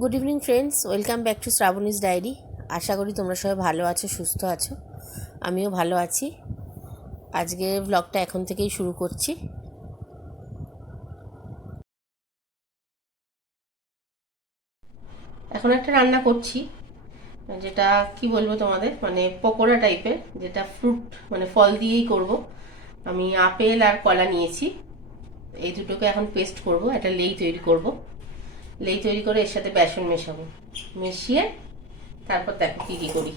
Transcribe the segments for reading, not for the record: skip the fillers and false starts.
Good evening friends, welcome back to Shrabani's diary. আশা করি তোমরা সবাই ভালো আছো, সুস্থ আছো। আমিও ভালো আছি। আজকে ব্লগটা এখন থেকেই শুরু করছি। এখন একটা রান্না করছি, যেটা কি বলবো তোমাদের, মানে পকোড়া টাইপের, যেটা ফ্রুট মানে ফল দিয়েই করব। আমি আপেল আর কলা নিয়েছি, এই দুটোকে এখন পেস্ট করব, একটা লেই তৈরি করব। লেই তৈরি করে এর সাথে বেসন মেশাবো, মিশিয়ে তারপর দেখো কী কী করি।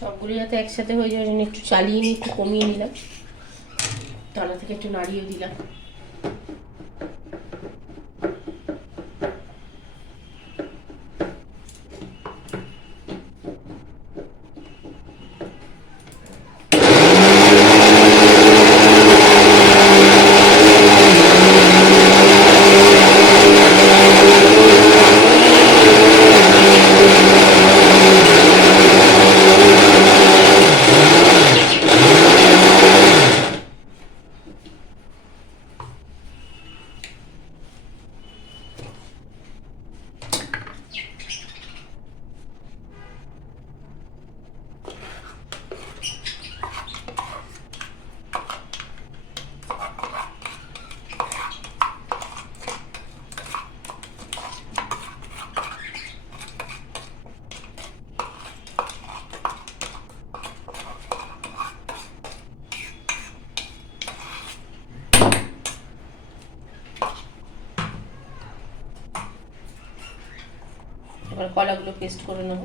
সবগুলো যাতে একসাথে হয়ে যাওয়ার জন্য একটু চালিয়ে নিয়ে একটু কমিয়ে নিলাম, তলা থেকে একটু নাড়িয়ে দিলাম। এবার কলাগুলো পেস্ট করে নেব।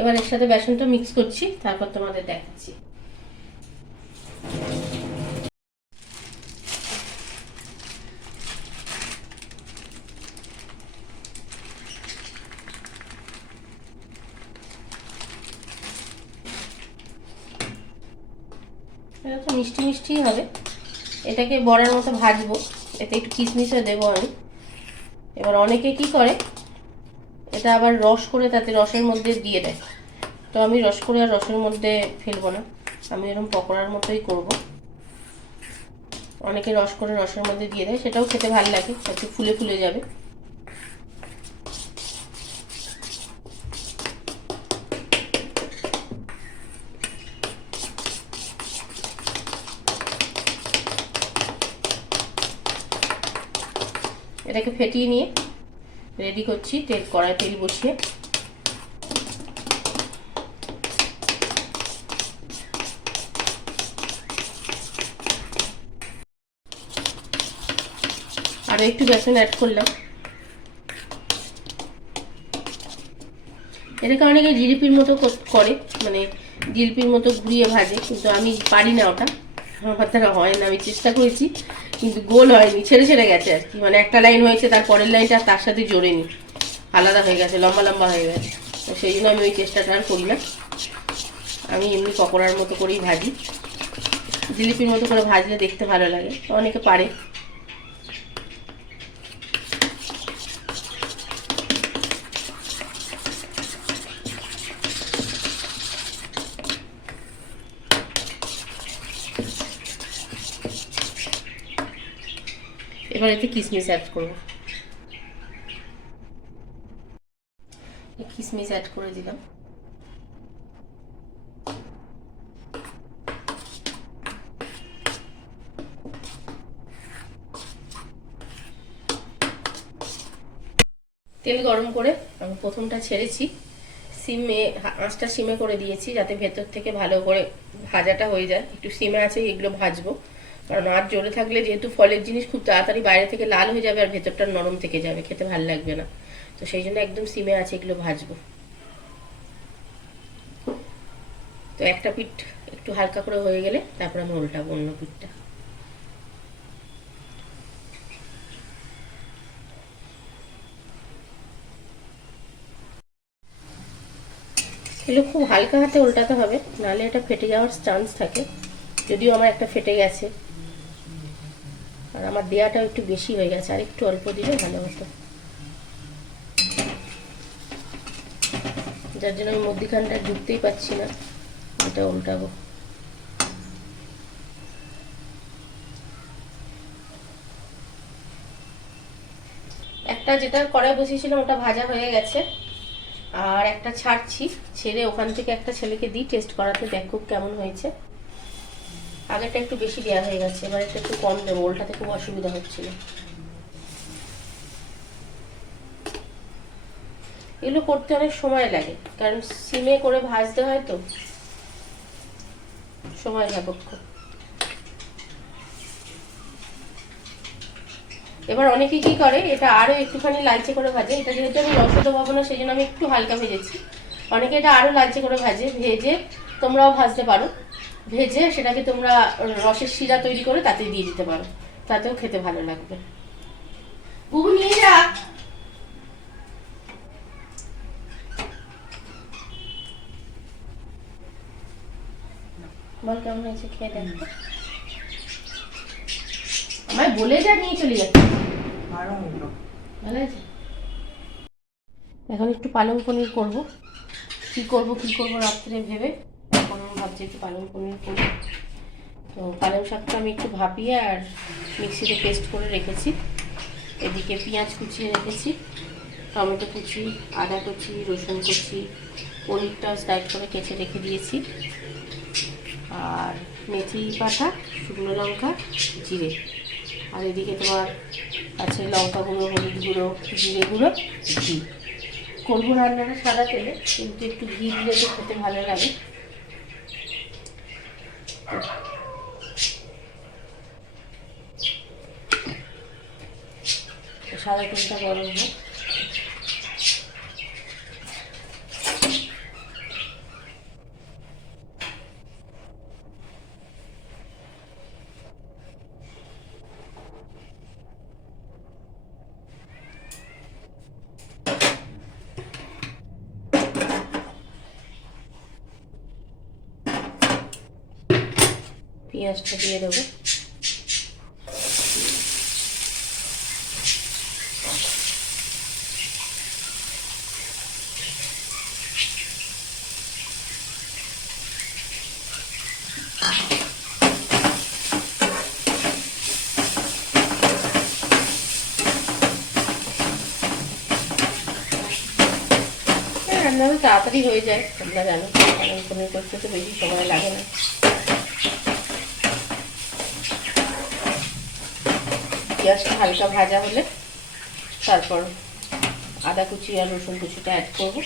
এবার এর সাথে বেসনটা মিক্স করছি, তারপর তোমাদের দেখাচ্ছি। এটা তো মিষ্টি মিষ্টিই হবে। এটাকে বড়ার মতো ভাজবো, এতে একটু কিশমিশও দেবো আমি। এবার অনেকে কি করে, এটা আবার রস করে তাতে রসের মধ্যে দিয়ে দেয়, তো আমি রস করে আর রসের মধ্যে ফেলবো না, আমি এরকম পকোড়ার মতোই করব। অনেকে রস করে রসের মধ্যে দিয়ে দেয়, সেটাও খেতে ভালো লাগে, একটু ফুলে ফুলে যাবে। এটাকে ফেটিয়ে নিয়ে রেডি করছি, কড়াই তেল বসিয়ে। আরও একটু বেসন অ্যাড করলাম, এটাকে অনেকে জিলিপির মতো করে, মানে জিলিপির মতো ঘুরিয়ে ভাজে, কিন্তু আমি পারি না ওটা, আমার দ্বারা হয় না। আমি চেষ্টা করেছি কিন্তু গোল হয়নি, ছেড়ে ছেড়ে গেছে আর কি, মানে একটা লাইন হয়েছে, তার পরের লাইনটা তার সাথে জোড়েনি, আলাদা হয়ে গেছে, লম্বা লম্বা হয়ে গেছে। তো সেই জন্য আমি ওই চেষ্টাটা আর করি না, আমি এমনি পকোড়ার মতো করেই ভাজি। জিলিপির মতো করে ভাজলে দেখতে ভালো লাগে, অনেকে পারে। এবার এতে কিশমিশ অ্যাড করবো, কিশমিশ অ্যাড করে দিলাম। তেল গরম করে আমি প্রথমটা ছেড়েছি, সিমে, আঁচটা সিমে করে দিয়েছি যাতে ভেতর থেকে ভালো করে ভাজাটা হয়ে যায়। একটু সিমে আছে এগুলো ভাজবো, কারণ আঁচ জোরে থাকলে যেহেতু ফলের জিনিস খুব তাড়াতাড়ি বাইরে থেকে লাল হয়ে যাবে আর ভেতরটা নরম থেকে যাবে, খেতে ভালো লাগবে না। তো সেই জন্য একদম সিমে আছে এগুলো ভাজবো। তো একটা পিঠ একটু হালকা করে হয়ে গেলে তারপর আমি উল্টাবো অন্য পিঠটা। এগুলো খুব হালকা হাতে উল্টাতে হবে, নাহলে এটা ফেটে যাওয়ার চান্স থাকে। যদিও আমার একটা ফেটে গেছে, আর আমার দেয়াটাও একটু বেশি হয়ে গেছে, আর একটু অল্প দিলে ভালো হতো, যার জন্য আমি মধ্যিখানটা ঢুকতেই পারছি না। এটা উল্টাবো। একটা যেটা কড়াই বসিয়েছিলাম ওটা ভাজা হয়ে গেছে, আর একটা ছাড়ছি, ছেড়ে ওখান থেকে একটা ছেলেকে দিই টেস্ট করাতে, দেখো কেমন হয়েছে। আগেরটা একটু বেশি দেওয়া হয়ে গেছে, এবার এটা একটু কম দেবো, ওলটাতে খুব অসুবিধা হচ্ছিল। এগুলো করতে অনেক সময় লাগে, কারণ সিমে করে ভাজতে হয়, তো সময় সাপেক্ষ। এবার অনেকে কি করে, এটা আরো একটুখানি লালচে করে ভাজে, এটা যেহেতু আমি রসে দেবো না সেই জন্য আমি একটু হালকা ভেজেছি। অনেকে এটা আরো লালচে করে ভাজে, ভেজে তোমরাও ভাজতে পারো, ভেজে সেটাকে তোমরা রসের শিরা তৈরি করে তাতে দিয়ে দিতে পারো, তাতেও খেতে ভালো লাগবে। বুবু নিয়ে যা। বল কেমন হয়েছে, খেয়ে দেখো। আমায় বলে যা, নিয়ে চলে যাচ্ছে। ভালো আছে। এখন একটু পালং পনির করবো, কি করবো রাত্রে ভেবে এখন ভাবছি একটু পালং পনির করবো। তো পালং শাকটা আমি একটু ভাপিয়ে আর মিক্সিতে পেস্ট করে রেখেছি। এদিকে পেঁয়াজ কুচিয়ে রেখেছি, টমেটো কুচি, আদা কুচি, রসুন কুচি, পনিরটা স্লাইড করে কেটে রেখে দিয়েছি, আর মেথি পাতা, শুকনো লঙ্কা, জিরে, আর এদিকে তোমার আছে লঙ্কা গুঁড়ো, হলুদ গুঁড়ো, জিরে গুঁড়ো, ঘি। করবো রান্নাটা সাদা তেলে, কিন্তু একটু ঘি দিলে তো খেতে ভালো লাগে। সাদা তেলটা গরম হোক। পেঁয়াজটা দিয়ে দেবো, রান্না তাড়াতাড়ি হয়ে যায়, তোমরা জানো পালং পনির করতে তো বেশি সময় লাগে না। পেঁয়াজটা হালকা ভাজা হলে তারপর আদা কুচি আর রসুন কুচিটা অ্যাড করবো।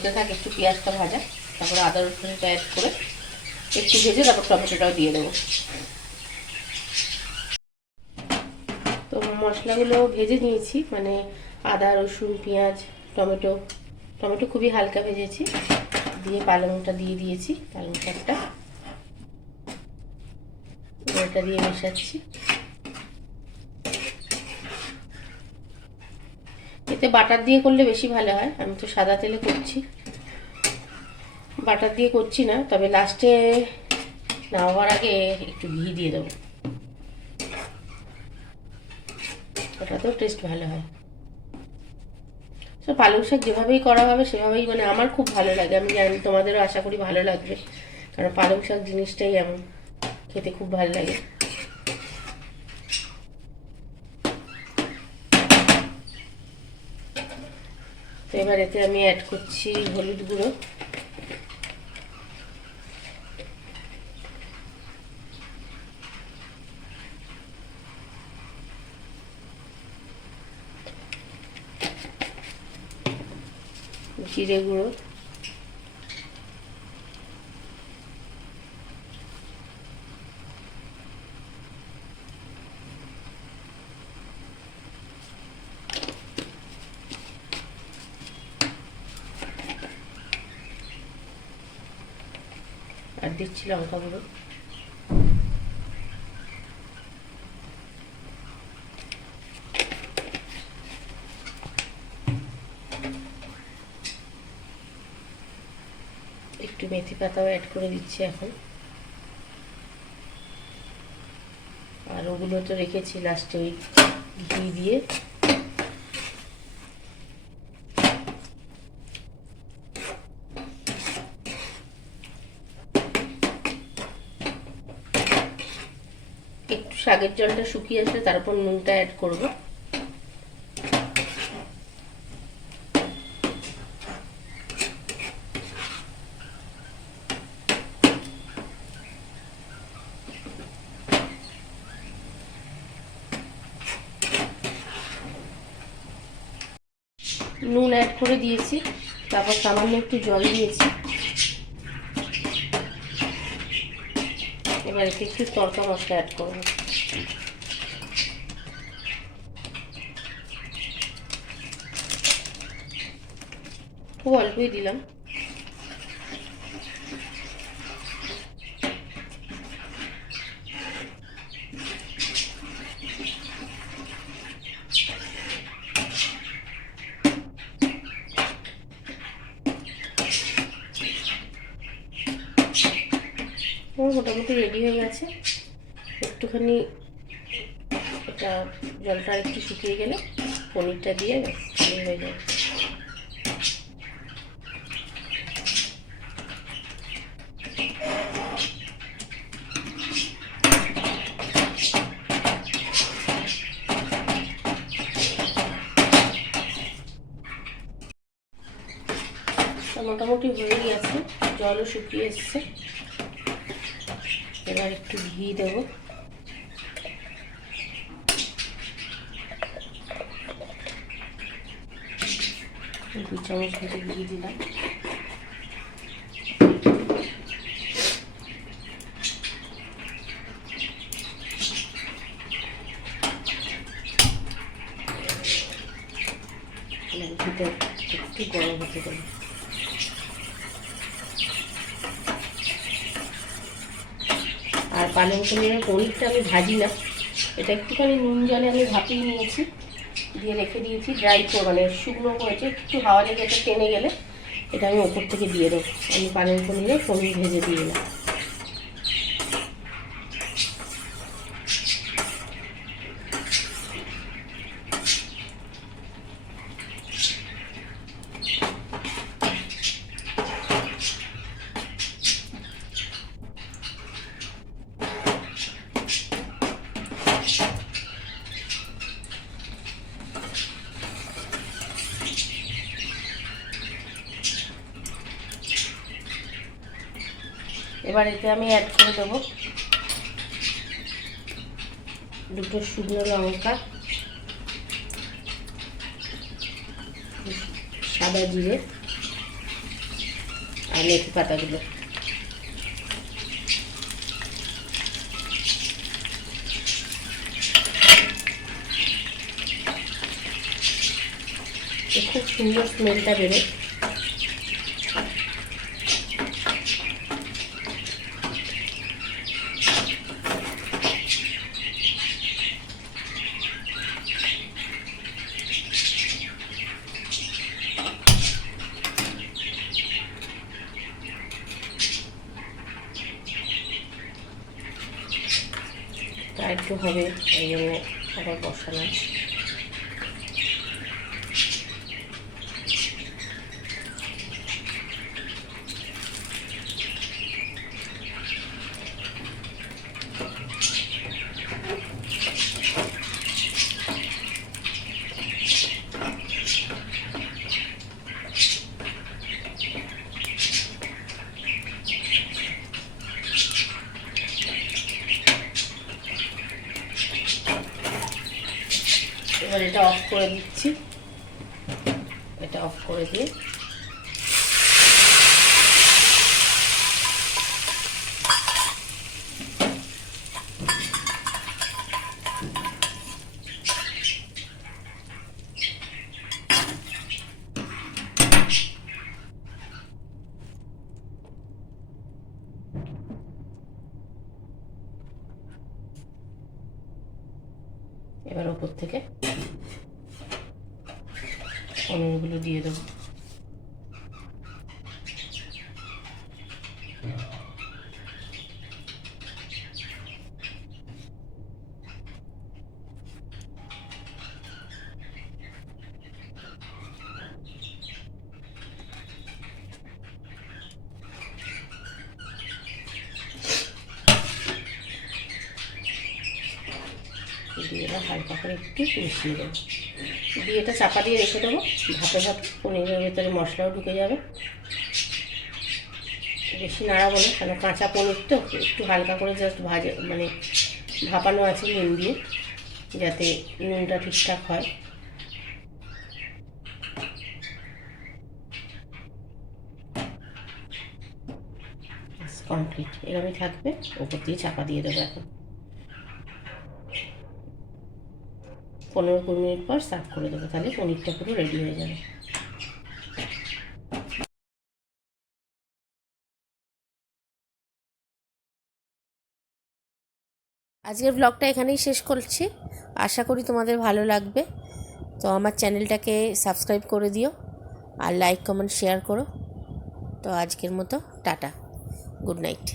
হতে থাকে একটু পেঁয়াজটা ভাজা, তারপরে আদা রসুনটা অ্যাড করে একটু ভেজে তারপর টমেটোটাও দিয়ে দেবো। তো মশলাগুলো ভেজে নিয়েছি, মানে আদা রসুন পেঁয়াজ টমেটো খুবই হালকা ভেজেছি, দিয়ে পালংটা দিয়ে দিয়েছি, পালং শাকটা ওটা দিয়ে মেশাচ্ছি। এতে বাটার দিয়ে করলে বেশি ভালো হয়, আমি তো সাদা তেলে করছি, বাটার দিয়ে করছি না, তবে লাস্টে নামাবার আগে একটু ঘি দিয়ে দেবো, ওটাতেও টেস্ট ভালো হয়। তো পালং শাক যেভাবেই করা হবে সেভাবেই, মানে আমার খুব ভালো লাগে, আমি জানি তোমাদেরও আশা করি ভালো লাগবে, কারণ পালং শাক জিনিসটাই এমন, খেতে খুব ভালো লাগে। তো এবার এতে আমি অ্যাড করছি হলুদ গুঁড়ো, জিরে গুঁড়ো, আর দিচ্ছি লঙ্কা গুঁড়ো। একটু মেথি পাতাও অ্যাড করে দিচ্ছি এখন, আর ওগুলো তো রেখেছি লাস্টে ওই ঘি দিয়ে। একটু শাকের জলটা শুকিয়ে আসলে তারপর নুনটা অ্যাড করব। নুন অ্যাড করে দিয়েছি, তারপর সামান্য একটু জল দিয়েছি। এবার এতে একটু তড়কা মশলা অ্যাড করব। খুব অল্পই দিলাম। মোটামুটি রেডি হয়ে গেছে, একটুখানি এটা জলটা একটু শুকিয়ে গেলে পনিরটা দিয়ে হয়ে যাবে। মোটামুটি হয়ে গেছে, জলও শুকিয়ে এসছে। এবার একটু ঘি দেব, 2 চামচ মতো ঘি দিলাম। ঘিটা একটু গরম হতে দেবো। আর পালং পনিরটা আমি ভাজি না, এটা একটুখানি নুন জলে আমি ভাপিয়ে নিয়েছি, দিয়ে রেখে দিয়েছি ড্রাই করে, মানে শুকনো করেছে, একটু হাওয়া লেগে এটা টেনে গেলে এটা আমি ওপর থেকে দিয়ে দেবো। আমি পালং পনির ভেজে দিয়ে দিলাম। এবার এতে আমি অ্যাড করে দেবো 2টো শুকনো লঙ্কা, সাদা জিরে, আর মেথি পাতাগুলো। খুব সুন্দর স্মেলটা বেরোয়। আর একটু হবে, এই জন্য আবার বসালাম। এবার এটা অফ করে দিচ্ছি। এটা অফ করে দিয়ে এবার ওপর থেকে পনিরগুলো দিয়ে দেবো। দিয়ে এবার হালকা করে একটু মিশিয়ে দেবো, দিয়ে এটা চাপা দিয়ে রেখে দেবো। ভাপে ভাপে পনিরের ভেতরে মশলাও ঢুকে যাবে। বেশি নাড়াবো না, কেন কাঁচা পনির তো, একটু হালকা করে জাস্ট ভাজা মানে ভাপানো আছে নুন দিয়ে, যাতে নুনটা ঠিকঠাক হয়। কমপ্লিট, এরকমই থাকবে। ওপর দিয়ে চাপা দিয়ে দেবো। এখন 15-20 মিনিট পর সার্ভ করে দেবো, তাহলে পনিরটা পুরো রেডি হয়ে যাবে। আজকের ব্লগটা এখানেই শেষ করছি। আশা করি তোমাদের ভালো লাগবে। তো আমার চ্যানেলটাকে সাবস্ক্রাইব করে দিও আর লাইক কমেন্ট শেয়ার করো। তো আজকের মতো টাটা, গুড নাইট।